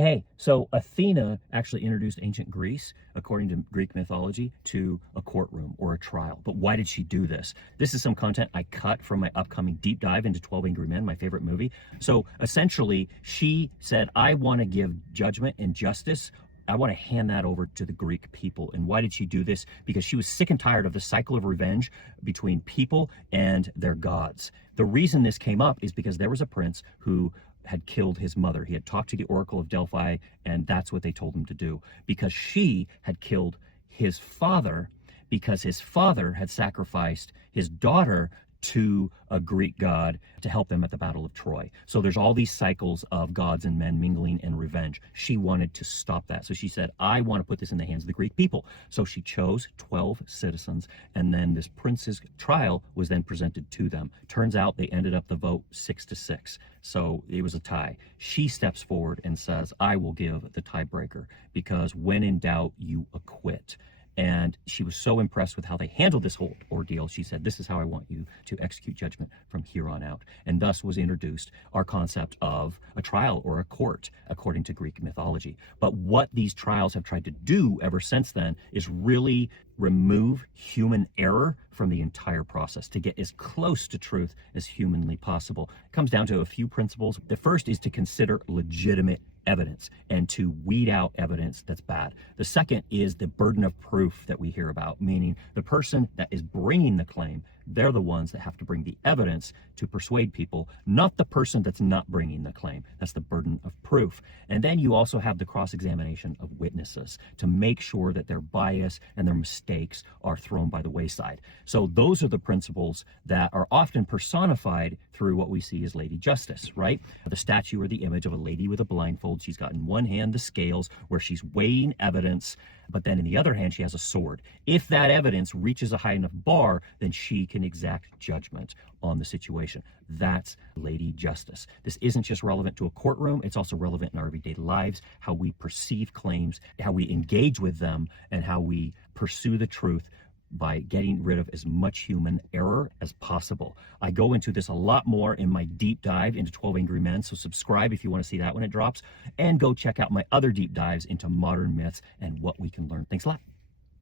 Hey, so Athena actually introduced ancient Greece, according to Greek mythology, to a courtroom or a trial. But why did she do this? This is some content I cut from my upcoming deep dive into 12 Angry Men, my favorite movie. So essentially, she said, I want to give judgment and justice. I want to hand that over to the Greek people. And why did she do this? Because she was sick and tired of the cycle of revenge between people and their gods. The reason this came up is because there was a prince who had killed his mother. He had talked to the Oracle of Delphi, and that's what they told him to do. Because she had killed his father, because his father had sacrificed his daughter to a Greek god to help them at the Battle of Troy. So there's all these cycles of gods and men mingling and revenge. She wanted to stop that. So she said, I want to put this in the hands of the Greek people. So she chose 12 citizens, and then this prince's trial was then presented to them. Turns out they ended up the vote 6-6. So it was a tie. She steps forward and says, I will give the tiebreaker, because when in doubt, you acquit. And she was so impressed with how they handled this whole ordeal. She said, this is how I want you to execute judgment from here on out. And thus was introduced our concept of a trial or a court, according to Greek mythology. But what these trials have tried to do ever since then is really remove human error from the entire process to get as close to truth as humanly possible. It comes down to a few principles. The first is to consider legitimate evidence and to weed out evidence that's bad. The second is the burden of proof that we hear about, meaning the person that is bringing the claim, they're the ones that have to bring the evidence to persuade people, not the person that's not bringing the claim. That's the burden of proof. And then you also have the cross-examination of witnesses to make sure that their bias and their mistakes are thrown by the wayside. So those are the principles that are often personified through what we see as Lady Justice, right? The statue or the image of a lady with a blindfold. She's got in one hand the scales where she's weighing evidence, but then in the other hand she has a sword. If that evidence reaches a high enough bar, then she can exact judgment on the situation. That's Lady Justice. This isn't just relevant to a courtroom, it's also relevant in our everyday lives, how we perceive claims, how we engage with them, and how we pursue the truth by getting rid of as much human error as possible. I go into this a lot more in my deep dive into 12 Angry Men, so subscribe if you want to see that when it drops, and go check out my other deep dives into modern myths and what we can learn. Thanks a lot.